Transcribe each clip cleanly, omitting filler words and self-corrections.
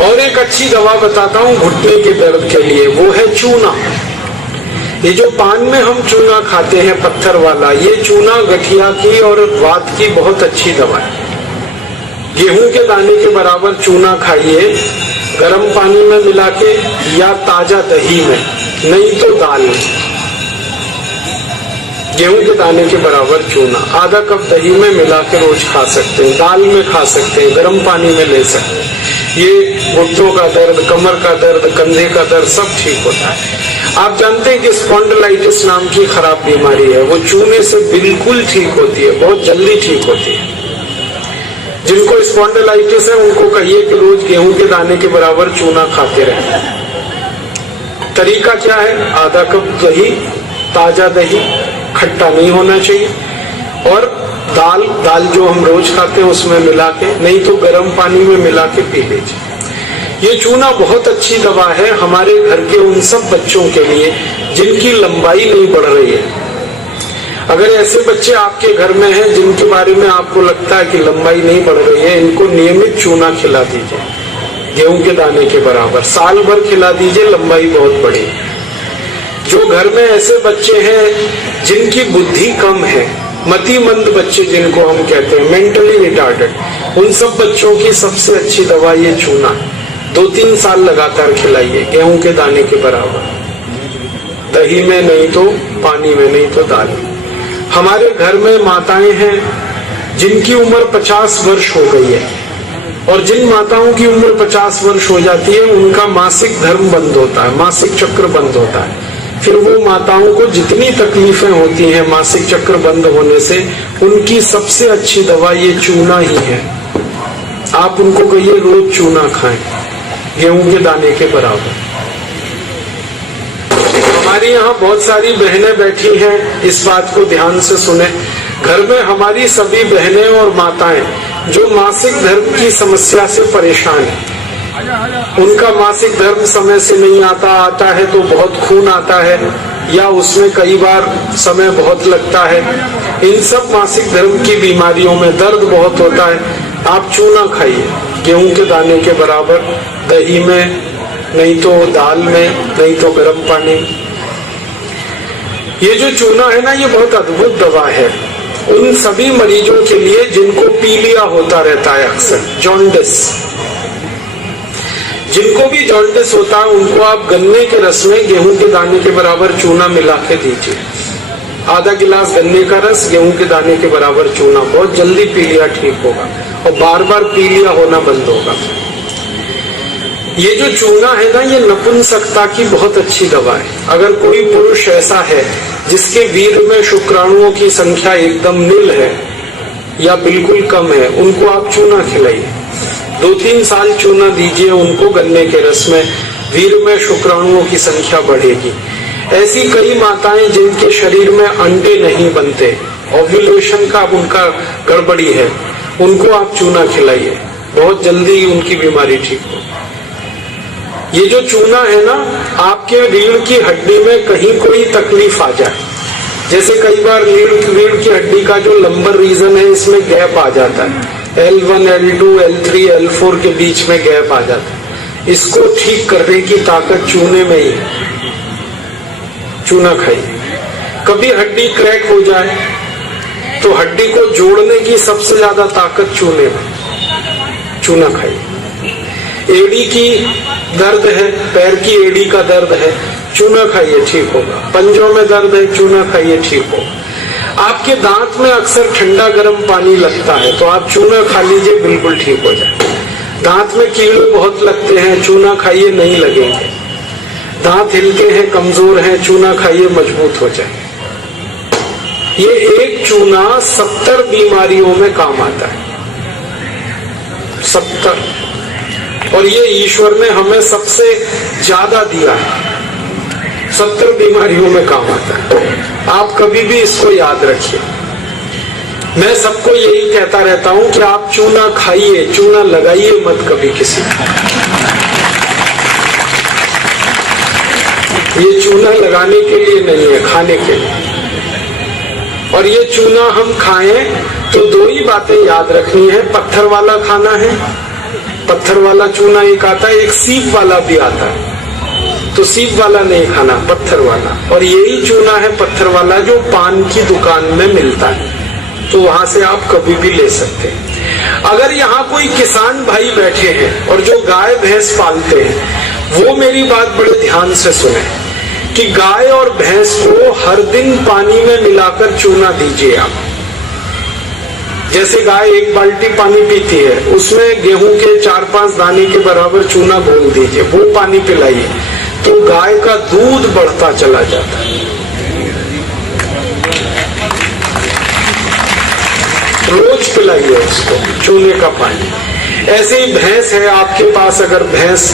और एक अच्छी दवा बताता हूँ घुटने के दर्द के लिए, वो है चूना। ये जो पान में हम चूना खाते हैं पत्थर वाला, ये चूना गठिया की और वात की बहुत अच्छी दवा है। गेहूं के दाने के बराबर चूना खाइए, गर्म पानी में मिला के या ताजा दही में, नहीं तो दाल में। गेहूं के दाने के बराबर चूना आधा कप दही में मिला के रोज खा सकते हैं, दाल में खा सकते हैं, गर्म पानी में ले सकते हैं। ये घुटनों का दर्द, कमर का दर्द, कंधे का दर्द सब ठीक होता है। आप जानते हैं कि स्पॉन्डिलाइटिस नाम की खराब बीमारी है, वो चूने से बिल्कुल ठीक होती है, बहुत जल्दी ठीक होती है। जिनको स्पॉन्डिलाइटिस है उनको कहिए कि रोज गेहूं के दाने के बराबर चूना खाते रहें। तरीका क्या है? आधा कप दही, ताजा दही, खट्टा नहीं होना चाहिए, और दाल जो हम रोज खाते हैं उसमें मिला के, नहीं तो गर्म पानी में मिला के पी लीजिए। ये चूना बहुत अच्छी दवा है हमारे घर के उन सब बच्चों के लिए जिनकी लंबाई नहीं बढ़ रही है। अगर ऐसे बच्चे आपके घर में हैं जिनके बारे में आपको लगता है कि लंबाई नहीं बढ़ रही है, इनको नियमित चूना खिला दीजिए गेहूं के दाने के बराबर, साल भर खिला दीजिए, लंबाई बहुत बढ़ेगी। जो घर में ऐसे बच्चे हैं जिनकी बुद्धि कम है, मतिमंद बच्चे जिनको हम कहते हैं, मेंटली रिटार्डेड, उन सब बच्चों की सबसे अच्छी दवा ये चूना। 2-3 साल लगातार खिलाइए गेहूं के दाने के बराबर, दही में नहीं तो पानी में, नहीं तो दाल में। हमारे घर में माताएं हैं जिनकी उम्र 50 वर्ष हो गई है, और जिन माताओं की उम्र 50 वर्ष हो जाती है उनका मासिक धर्म बंद होता है, मासिक चक्र बंद होता है। फिर वो माताओं को जितनी तकलीफें होती हैं मासिक चक्र बंद होने से, उनकी सबसे अच्छी दवा ये चूना ही है। आप उनको कहिए रोज चूना खाएं गेहूं के दाने के बराबर। हमारी यहाँ बहुत सारी बहनें बैठी हैं, इस बात को ध्यान से सुने। घर में हमारी सभी बहनें और माताएं जो मासिक धर्म की समस्या से परेशान हैं, उनका मासिक धर्म समय से नहीं आता है तो बहुत खून आता है, या उसमें कई बार समय बहुत लगता है। इन सब मासिक धर्म की बीमारियों में दर्द बहुत होता है। आप चूना खाइए गेहूं के दाने के बराबर, दही में, नहीं तो दाल में, नहीं तो गर्म पानी। ये जो चूना है ना, ये बहुत अद्भुत दवा है उन सभी मरीजों के लिए जिनको पीलिया होता रहता है, अक्सर जॉन्डिस। जिनको भी जॉन्डिस होता है उनको आप गन्ने के रस में गेहूं के दाने के बराबर चूना मिला के दीजिए। आधा गिलास गन्ने का रस, गेहूं के दाने के बराबर चूना, बहुत जल्दी पीलिया ठीक होगा और बार बार पीलिया होना बंद होगा। ये जो चूना है ना, ये नपुंसकता की बहुत अच्छी दवा है। अगर कोई पुरुष ऐसा है जिसके वीर्य में शुक्राणुओं की संख्या एकदम नील है या बिल्कुल कम है, उनको आप चूना खिलाइए। 2-3 साल चूना दीजिए उनको गन्ने के रस में, वीर्य में शुक्राणुओं की संख्या बढ़ेगी। ऐसी कई माताएं जिनके शरीर में अंडे नहीं बनते, ओव्यूलेशन का उनका गड़बड़ी है, उनको आप चूना खिलाइए, बहुत जल्दी उनकी बीमारी ठीक हो। ये जो चूना है ना, आपके रीढ़ की हड्डी में कहीं कोई तकलीफ आ जाए, जैसे कई बार रीढ़ की हड्डी का जो लंबर रीजन है इसमें गैप आ जाता है, L1, L2, L3, L4 के बीच में गैप आ जाता है, इसको ठीक करने की ताकत चूने में ही है। चूना खाइए। कभी हड्डी क्रैक हो जाए तो हड्डी को जोड़ने की सबसे ज्यादा ताकत चूने में, चूना खाइए। एड़ी की दर्द है, पैर की एड़ी का दर्द है, चूना खाइए, ठीक होगा। पंजों में दर्द है, चूना खाइए, ठीक होगा। आपके दांत में अक्सर ठंडा गर्म पानी लगता है तो आप चूना खा लीजिए, बिल्कुल ठीक हो जाए। दांत में कीड़े बहुत लगते हैं, चूना खाइए, नहीं लगेंगे। दांत हिलते हैं, कमजोर हैं, चूना खाइए, मजबूत हो जाए। ये एक चूना 70 बीमारियों में काम आता है, 70। और ये ईश्वर ने हमें सबसे ज्यादा दिया है, 70 बीमारियों में काम आता है। आप कभी भी इसको याद रखिए। मैं सबको यही कहता रहता हूं कि आप चूना खाइए, चूना लगाइए मत कभी किसी को। ये चूना लगाने के लिए नहीं है, खाने के लिए। और ये चूना हम खाएं तो 2 ही बातें याद रखनी है, पत्थर वाला खाना है पत्थर वाला चूना एक आता है, एक सीप वाला भी आता है। तो सीप वाला नहीं खाना, पत्थर वाला। और यही चूना है पत्थर वाला जो पान की दुकान में मिलता है, तो वहां से आप कभी भी ले सकते हैं। अगर यहाँ कोई किसान भाई बैठे हैं और जो गाय भैंस पालते हैं, वो मेरी बात बड़े ध्यान से सुने कि गाय और भैंस को हर दिन पानी में मिलाकर चूना दीजिए आप। जैसे गाय 1 बाल्टी पानी पीती है, उसमें गेहूं के 4-5 दाने के बराबर चूना घोल दीजिए, वो पानी पिलाइए, तो गाय का दूध बढ़ता चला जाता है। रोज पिलाइए उसको चूने का पानी। ऐसे ही भैंस है आपके पास, अगर भैंस,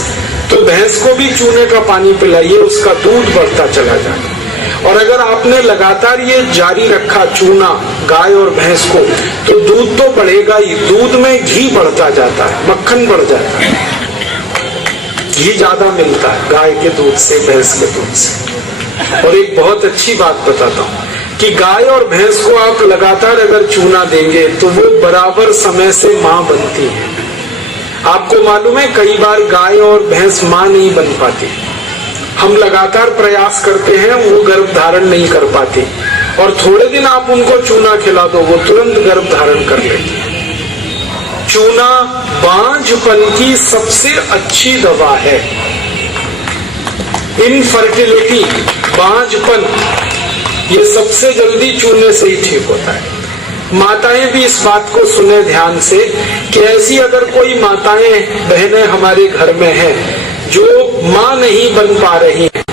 तो भैंस को भी चूने का पानी पिलाइए, उसका दूध बढ़ता चला जाएगा। और अगर आपने लगातार ये जारी रखा चूना गाय और भैंस को, तो दूध तो बढ़ेगा ही, दूध में घी बढ़ता जाता है, मक्खन बढ़ जाता है, घी ज्यादा मिलता है गाय के दूध से, भैंस के दूध से। और एक बहुत अच्छी बात बताता हूँ कि गाय और भैंस को आप लगातार अगर चूना देंगे तो वो बराबर समय से माँ बनती है। आपको मालूम है कई बार गाय और भैंस माँ नहीं बन पाती, हम लगातार प्रयास करते हैं, वो गर्भ धारण नहीं कर पाती, और थोड़े दिन आप उनको चूना खिला दो, वो तुरंत गर्भ धारण कर लेती है। चूना बांझपन की सबसे अच्छी दवा है। इनफर्टिलिटी, बांझपन, ये सबसे जल्दी चूने से ही ठीक होता है। माताएं भी इस बात को सुने ध्यान से कि ऐसी अगर कोई माताएं बहनें हमारे घर में हैं जो मां नहीं बन पा रही हैं,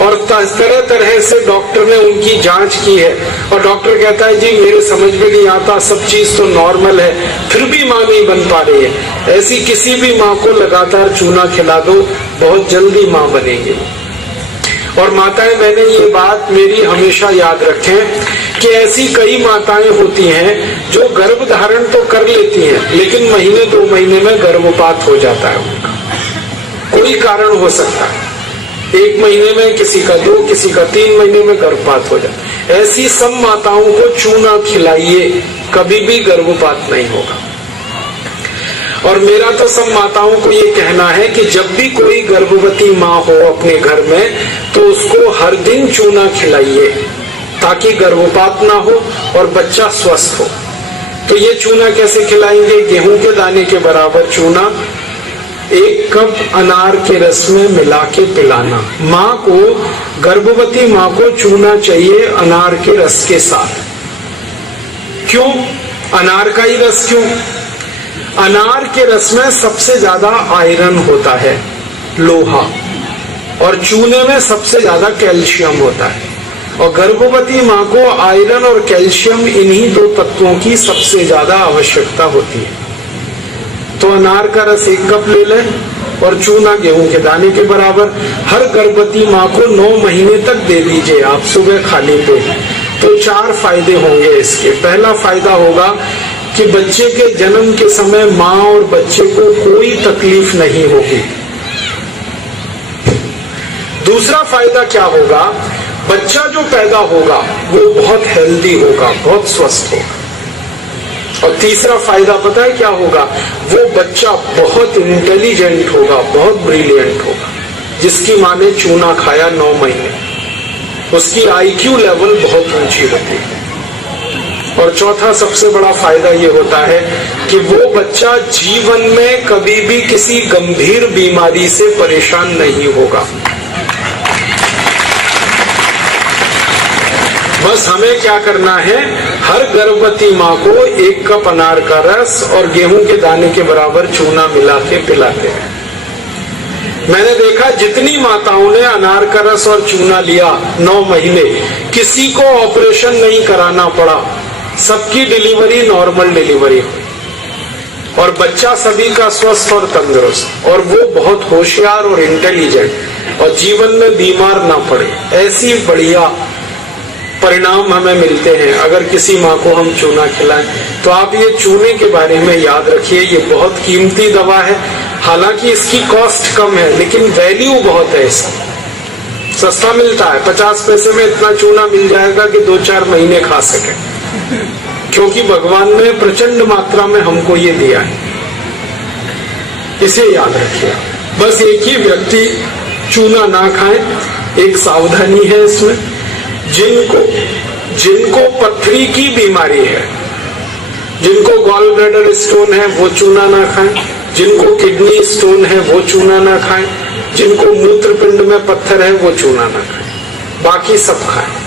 और तरह तरह से डॉक्टर ने उनकी जांच की है, और डॉक्टर कहता है जी मेरे समझ में नहीं आता, सब चीज तो नॉर्मल है, फिर भी मां नहीं बन पा रही है, ऐसी किसी भी मां को लगातार चूना खिला दो, बहुत जल्दी मां बनेगी। और माताएं, मैंने ये बात मेरी हमेशा याद रखें कि ऐसी कई माताएं होती हैं जो गर्भ धारण तो कर लेती हैं, लेकिन महीने 2 महीने में गर्भपात हो जाता है उनका, कोई कारण हो सकता है, 1 महीने में, किसी का 2, किसी का 3 महीने में गर्भपात हो जाता है। ऐसी सब माताओं को चूना खिलाइए, कभी भी गर्भपात नहीं होगा। और मेरा तो सब माताओं को ये कहना है कि जब भी कोई गर्भवती माँ हो अपने घर में, तो उसको हर दिन चूना खिलाइए ताकि गर्भपात ना हो और बच्चा स्वस्थ हो। तो ये चूना कैसे खिलाएंगे? गेहूं के दाने के बराबर चूना 1 कप अनार के रस में मिला के पिलाना। माँ को, गर्भवती माँ को चूना चाहिए अनार के रस के साथ। क्यों अनार का ही रस? क्यों? अनार के रस में सबसे ज्यादा आयरन होता है, लोहा, और चूने में सबसे ज्यादा कैल्शियम होता है, और गर्भवती माँ को आयरन और कैल्शियम, इन्हीं 2 तत्वों की सबसे ज्यादा आवश्यकता होती है। तो अनार का रस 1 कप ले लें और चूना गेहूं के दाने के बराबर हर गर्भवती माँ को 9 महीने तक दे दीजिए आप, सुबह खाली पेट। तो 4 फायदे होंगे इसके। पहला फायदा होगा कि बच्चे के जन्म के समय माँ और बच्चे को कोई तकलीफ नहीं होगी। दूसरा फायदा क्या होगा? बच्चा जो पैदा होगा वो बहुत हेल्दी होगा, बहुत स्वस्थ होगा। और तीसरा फायदा पता है क्या होगा? वो बच्चा बहुत इंटेलिजेंट होगा, बहुत ब्रिलियंट होगा, जिसकी माँ ने चूना खाया 9 महीने, उसकी IQ लेवल बहुत ऊंची होती है। और चौथा सबसे बड़ा फायदा ये होता है कि वो बच्चा जीवन में कभी भी किसी गंभीर बीमारी से परेशान नहीं होगा। बस हमें क्या करना है? हर गर्भवती माँ को 1 कप अनार का रस और गेहूं के दाने के बराबर चूना मिला के पिलाते हैं। मैंने देखा जितनी माताओं ने अनार का रस और चूना लिया 9 महीने, किसी को ऑपरेशन नहीं कराना पड़ा, सबकी डिलीवरी नॉर्मल डिलीवरी हुई, और बच्चा सभी का स्वस्थ और तंदुरुस्त, और वो बहुत होशियार और इंटेलिजेंट, और जीवन में बीमार ना पड़े। ऐसी बढ़िया परिणाम हमें मिलते हैं अगर किसी माँ को हम चूना खिलाएं। तो आप ये चूने के बारे में याद रखिए, ये बहुत कीमती दवा है। हालांकि इसकी कॉस्ट कम है, लेकिन वैल्यू बहुत है इसकी। सस्ता मिलता है, 50 पैसे में इतना चूना मिल जाएगा कि 2-4 महीने खा सके, क्योंकि भगवान ने प्रचंड मात्रा में हमको ये दिया है। इसे याद रखिए। बस एक ही व्यक्ति चूना ना खाए, एक सावधानी है इसमें। जिनको पथरी की बीमारी है, जिनको गॉल ब्लैडर स्टोन है, वो चूना ना खाएं। जिनको किडनी स्टोन है, वो चूना ना खाएं। जिनको मूत्रपिंड में पत्थर है, वो चूना ना खाएं। बाकी सब खाएं।